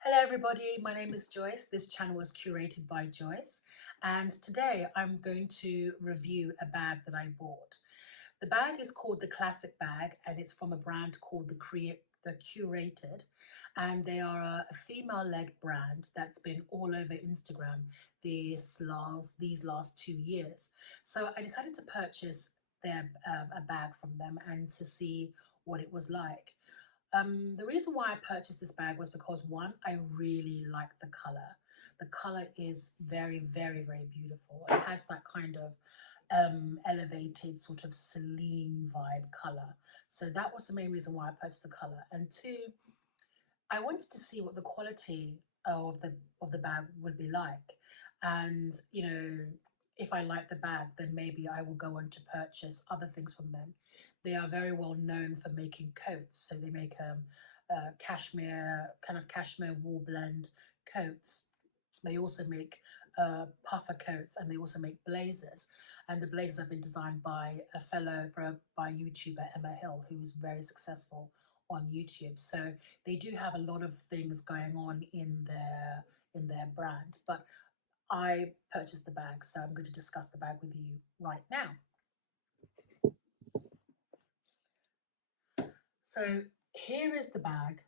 Hello everybody, my name is Joyce. This channel was curated by Joyce, and today I'm going to review a bag that I bought. The bag is called the Classic Bag and it's from a brand called the Curated, and they are a female-led brand that's been all over Instagram these last 2 years. So I decided to purchase a bag from them and to see what it was like. The reason why I purchased this bag was because one, I really like the color. The color is very, very, very beautiful. It has that kind of elevated sort of Celine vibe color. So that was the main reason why I purchased the color. And two, I wanted to see what the quality of the bag would be like. And if I like the bag, then maybe I will go on to purchase other things from them. They are very well known for making coats. So they make cashmere wool blend coats. They also make puffer coats, and they also make blazers. And the blazers have been designed by by YouTuber Emma Hill, who is very successful on YouTube. So they do have a lot of things going on in their brand. But I purchased the bag, so I'm going to discuss the bag with you right now. So here is the bag,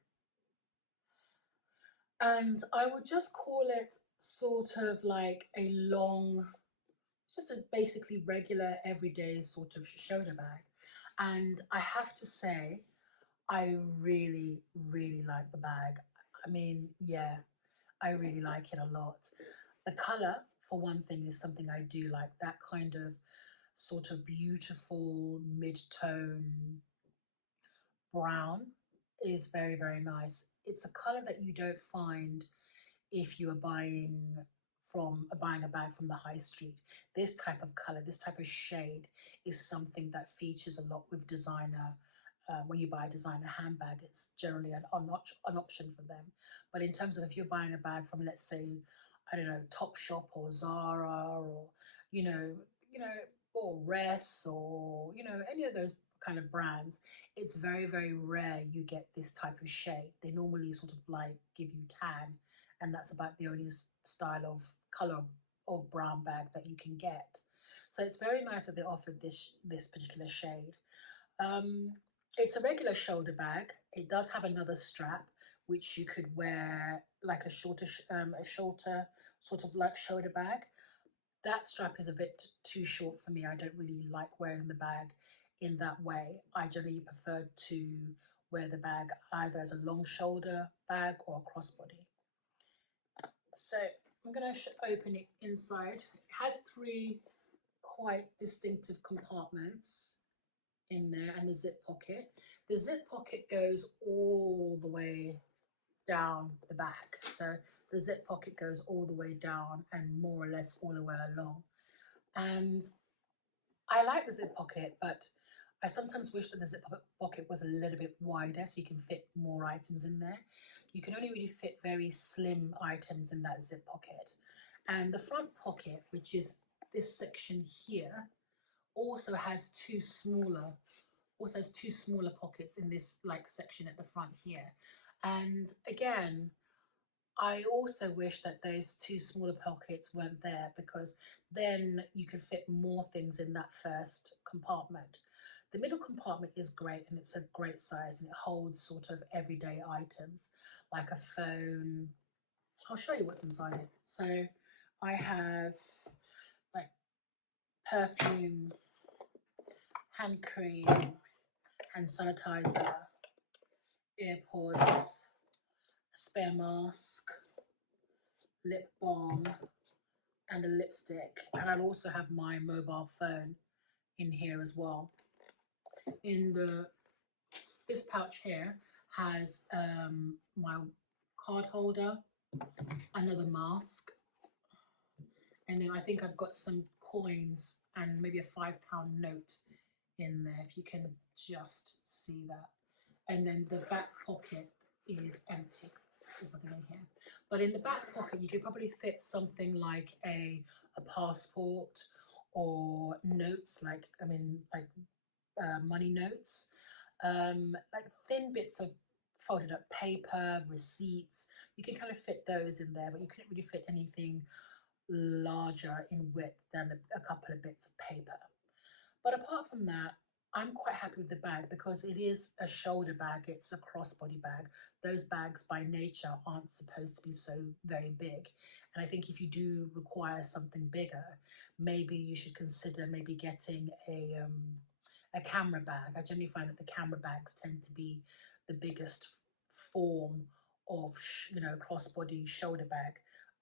and I would just call it sort of like a long, it's just a basically regular everyday sort of shoulder bag. And I have to say, I really, really like the bag. I mean, yeah, I really like it a lot. The color, for one thing, is something I do like. That kind of sort of beautiful mid-tone brown is very, very nice. It's a color that you don't find if you are buying a bag from the high street. This type of color, this type of shade is something that features a lot with designer. When you buy a designer handbag, it's generally an option for them. But in terms of if you're buying a bag from, let's say, I don't know, Topshop or Zara, or you know, you know, or Ress, or any of those kind of brands, it's very, very rare you get this type of shade. They normally sort of like give you tan, and that's about the only style of color of brown bag that you can get. So it's very nice that they offered this particular shade. Um, it's a regular shoulder bag. It does have another strap which you could wear like a shorter sort of like shoulder bag. That strap is a bit too short for me. I don't really like wearing the bag in that way. I generally prefer to wear the bag either as a long shoulder bag or a crossbody. So I'm going to open it inside. It has three quite distinctive compartments in there, and the zip pocket. The zip pocket goes all the way down the back. So the zip pocket goes all the way down and more or less all the way along. And I like the zip pocket, but I sometimes wish that the zip pocket was a little bit wider so you can fit more items in there. You can only really fit very slim items in that zip pocket. And the front pocket, which is this section here, also has two smaller pockets in this like section at the front here. And again, I also wish that those two smaller pockets weren't there, because then you could fit more things in that first compartment. The middle compartment is great, and it's a great size, and it holds sort of everyday items like a phone. I'll show you what's inside it. So I have like perfume, hand cream, hand sanitizer, earpods, a spare mask, lip balm, and a lipstick. And I'll also have my mobile phone in here as well. In this pouch here has my card holder, another mask, and then I think I've got some coins and maybe a £5 note in there, if you can just see that. And then the back pocket is empty. There's nothing in here. But in the back pocket, you could probably fit something like a passport, or notes, like, money notes, like folded up paper, receipts. You can kind of fit those in there, but you couldn't really fit anything larger in width than a couple of bits of paper. But apart from that, I'm quite happy with the bag because it is a shoulder bag, it's a crossbody bag. Those bags by nature aren't supposed to be so very big. And I think if you do require something bigger, maybe you should consider maybe getting a camera bag. I generally find that the camera bags tend to be the biggest form of crossbody shoulder bag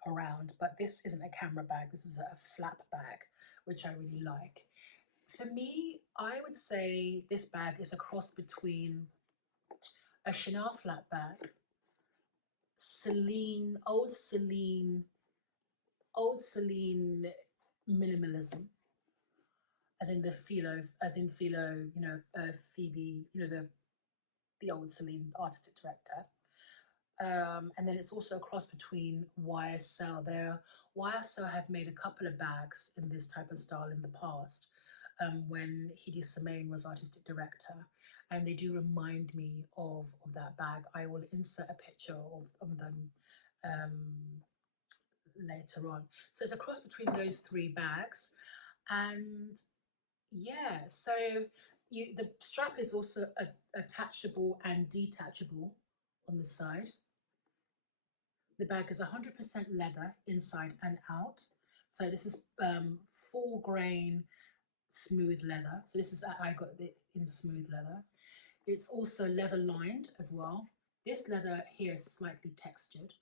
around. But this isn't a camera bag, this is a flap bag, which I really like. For me, I would say this bag is a cross between a Chanel flat bag, old Celine minimalism, as in the philo, Phoebe, the old Celine artistic director. And then it's also a cross between YSL. YSL have made a couple of bags in this type of style in the past, when Hedi Semaine was artistic director, and they do remind me of that bag. I will insert a picture of them later on. So it's a cross between those three bags, and yeah, so the strap is also attachable and detachable on the side. The bag is 100% leather inside and out. So this is full grain smooth leather. So this is, I got it in smooth leather. It's also leather lined as well. This leather here is slightly textured.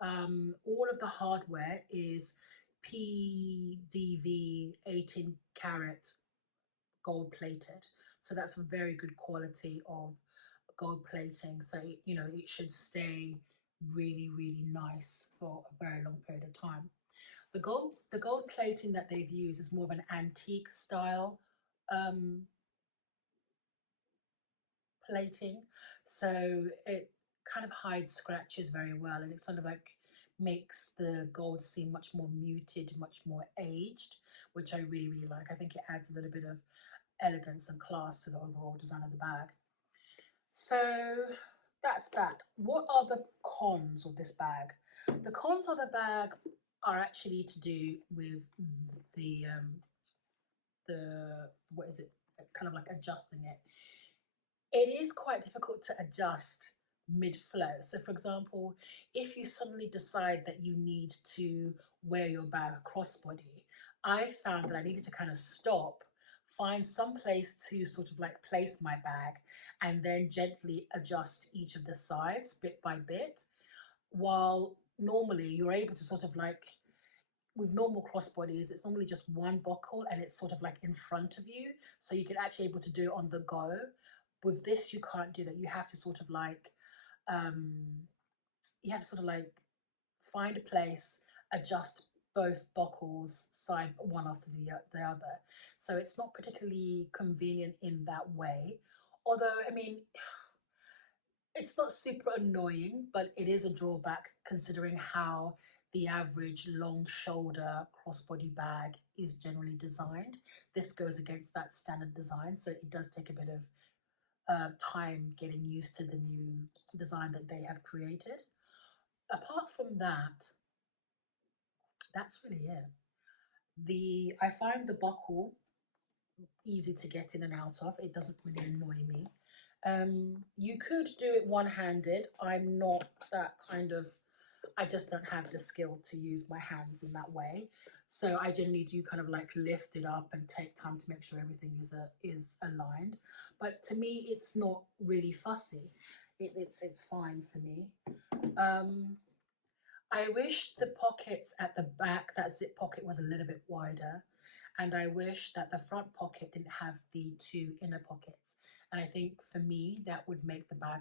All of the hardware is PDV 18 karat gold plated. So that's a very good quality of gold plating. So, it should stay really, really nice for a very long period of time. The gold plating that they've used is more of an antique style plating, so it kind of hides scratches very well, and it sort of like makes the gold seem much more muted, much more aged, which I really, really like. I think it adds a little bit of elegance and class to the overall design of the bag. So that's that. What are the cons of this bag? The cons of the bag are actually to do with the what is it, kind of like adjusting it. It is quite difficult to adjust mid-flow. So for example, if you suddenly decide that you need to wear your bag crossbody, I found that I needed to kind of stop, find some place to sort of like place my bag, and then gently adjust each of the sides bit by bit. While normally you're able to sort of like, with normal crossbodies, it's normally just one buckle and it's sort of like in front of you. So you can actually able to do it on the go. With this, you can't do that. You have to sort of like, um, find a place, adjust both buckles side one after the other. So it's not particularly convenient in that way. Although, I mean, it's not super annoying, but it is a drawback considering how the average long shoulder crossbody bag is generally designed. This goes against that standard design, so it does take a bit of time getting used to the new design that they have created. Apart from that, that's really it. I find the buckle easy to get in and out of. It doesn't really annoy me. You could do it one-handed. I'm not that kind of, I just don't have the skill to use my hands in that way. So I generally do kind of like lift it up and take time to make sure everything is aligned. But to me, it's not really fussy. It's fine for me. I wish the pockets at the back, that zip pocket, was a little bit wider. And I wish that the front pocket didn't have the two inner pockets. And I think for me, that would make the bag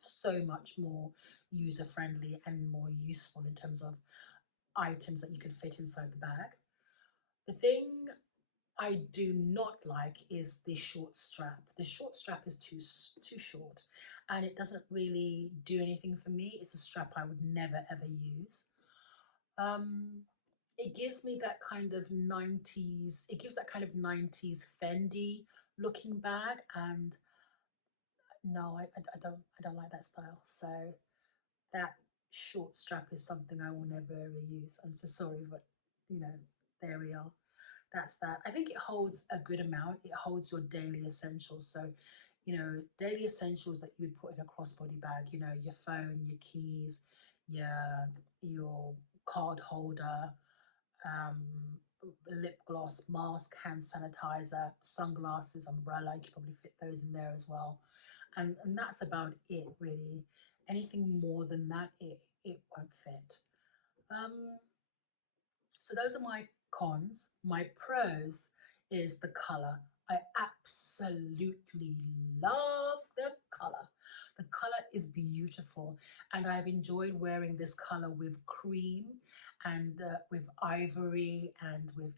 so much more user friendly and more useful in terms of items that you could fit inside the bag. The thing I do not like is the short strap. The short strap is too short, and it doesn't really do anything for me. It's a strap I would never ever use. It gives me that kind of 90s Fendi looking bag, and No, I don't like that style. So that short strap is something I will never ever use. I'm so sorry, but you know, there we are. That's that. I think it holds a good amount. It holds your daily essentials. So, daily essentials that you would put in a crossbody bag, your phone, your keys, your card holder, um, lip gloss, mask, hand sanitizer, sunglasses, umbrella. You could probably fit those in there as well. And that's about it, really. Anything more than that, it won't fit. Um, so those are my cons. My pros is the color. I absolutely love the color. The color is beautiful, and I've enjoyed wearing this color with cream and with ivory and with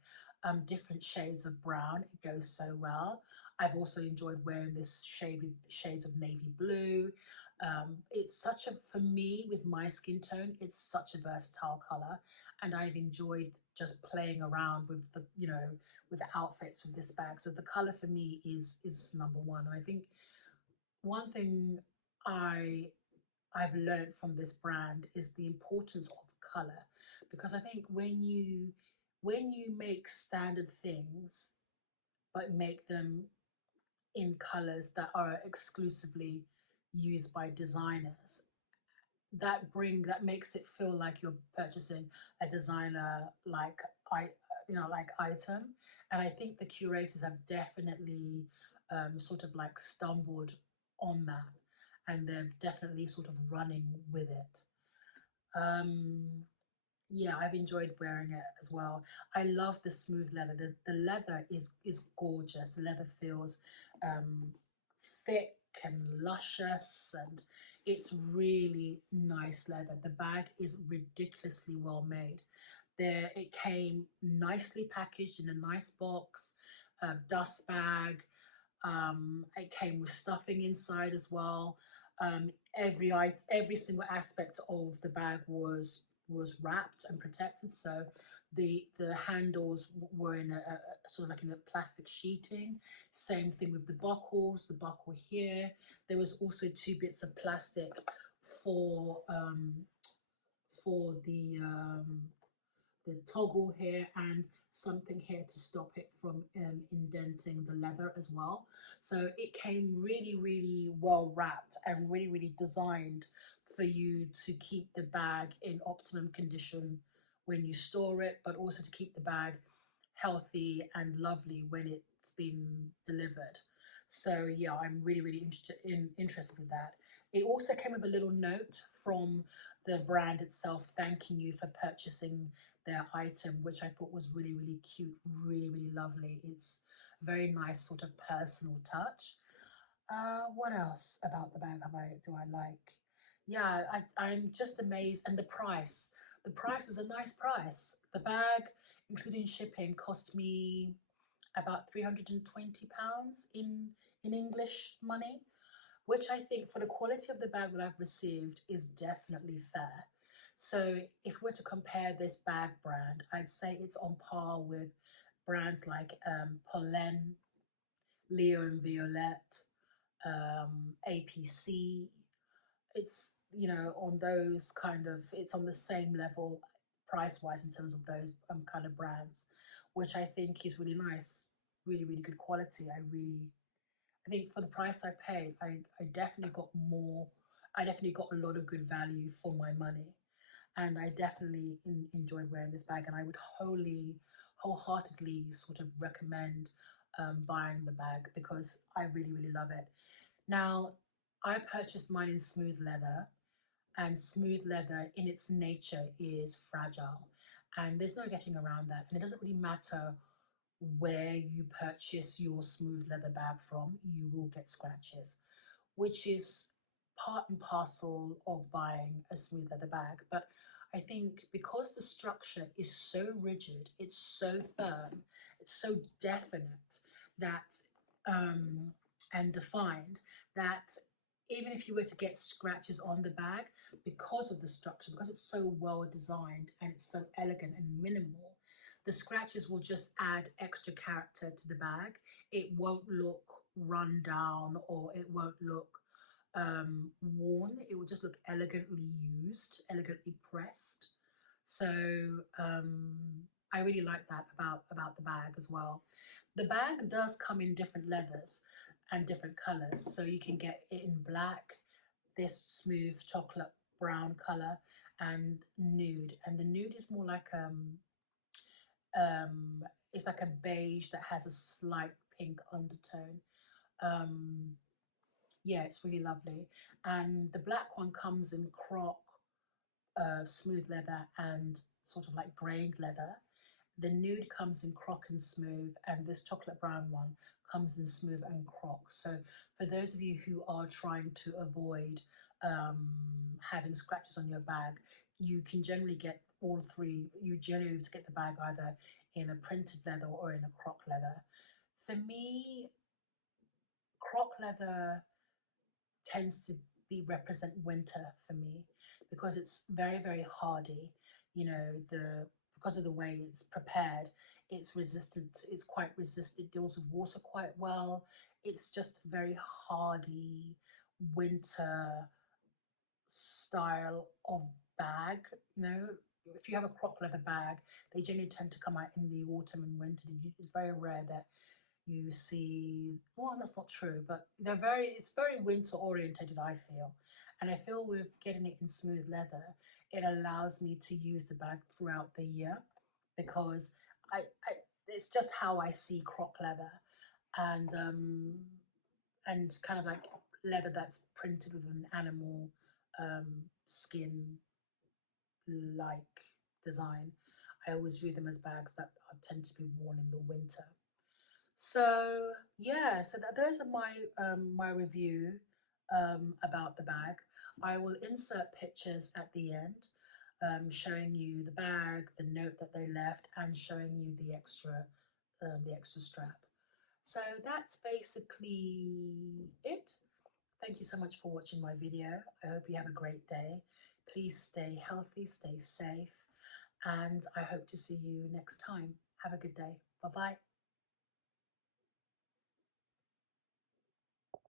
different shades of brown. It goes so well. I've also enjoyed wearing this shades of navy blue. It's such a, for me, with my skin tone, it's such a versatile color, and I've enjoyed just playing around with the, with outfits with this bag. So the color for me is number one. And I think one thing I I've learned from this brand is the importance of color, because I think when you make standard things but make them in colors that are exclusively used by designers, that makes it feel like you're purchasing a designer I like item. And I think the curators have definitely sort of like stumbled on that, and they're definitely sort of running with it. um yeah, I've enjoyed wearing it as well. I love the smooth leather. The leather is gorgeous. The leather feels um, thick and luscious, and it's really nice leather. The bag is ridiculously well made. There, it came nicely packaged in a nice box, a dust bag. It came with stuffing inside as well. Every single aspect of the bag was wrapped and protected. So the handles were in a sort of like in a plastic sheeting. Same thing with the buckles. The buckle here. There was also two bits of plastic for um, for the toggle here, and something here to stop it from indenting the leather as well. So it came really, really well wrapped and really, really designed for you to keep the bag in optimum condition when you store it, but also to keep the bag healthy and lovely when it's been delivered. So yeah, I'm really, really interested with that. It also came with a little note from the brand itself thanking you for purchasing their item, which I thought was really, really cute, really, really lovely. It's a very nice sort of personal touch. What else about the bag do I like? Yeah, I'm just amazed. And the price. The price is a nice price. The bag, including shipping, cost me about £320 in English money, which I think for the quality of the bag that I've received is definitely fair. So if we're to compare this bag brand, I'd say it's on par with brands like Pollen, Leo and Violette, APC. It's, on those kind of, it's on the same level price wise in terms of those kind of brands, which I think is really nice, really, really good quality. I think for the price I paid, I definitely got more. I definitely got a lot of good value for my money, and I definitely enjoyed wearing this bag. And I would wholeheartedly sort of recommend buying the bag, because I really, really love it. Now, I purchased mine in smooth leather, and smooth leather in its nature is fragile, and there's no getting around that. And it doesn't really matter where you purchase your smooth leather bag from, you will get scratches, which is part and parcel of buying a smooth leather bag. But I think because the structure is so rigid, it's so firm, it's so definite that and defined, that even if you were to get scratches on the bag, because of the structure, because it's so well designed and it's so elegant and minimal, the scratches will just add extra character to the bag. It won't look run down, or it won't look worn. It will just look elegantly used, elegantly pressed. So I really like that about the bag as well. The bag does come in different leathers and different colors. So you can get it in black, this smooth chocolate brown color, and nude. And the nude is more like um it's like a beige that has a slight pink undertone. Um yeah, it's really lovely. And the black one comes in croc, smooth leather, and sort of like grained leather. The nude comes in croc and smooth, and this chocolate brown one comes in smooth and croc. So for those of you who are trying to avoid having scratches on your bag, you can generally get all three. You generally able to get the bag either in a printed leather or in a croc leather. For me, croc leather tends to be represent winter for me because it's very hardy. You know, the because of the way it's prepared, it's resistant. It's quite resistant. It deals with water quite well. It's just very hardy winter style of bag. You know, if you have a croc leather bag, they generally tend to come out in the autumn and winter. It's very rare that you see, well, that's not true, but it's very winter orientated, I feel. And I feel with getting it in smooth leather, it allows me to use the bag throughout the year because I it's just how I see croc leather, and kind of like leather that's printed with an animal skin like design. I always view them as bags that tend to be worn in the winter. So yeah, so those are my review about the bag. I will insert pictures at the end, showing you the bag, the note that they left, and showing you the extra strap. So that's basically it. Thank you so much for watching my video. I hope you have a great day. Please stay healthy, stay safe, and I hope to see you next time. Have a good day. Bye bye.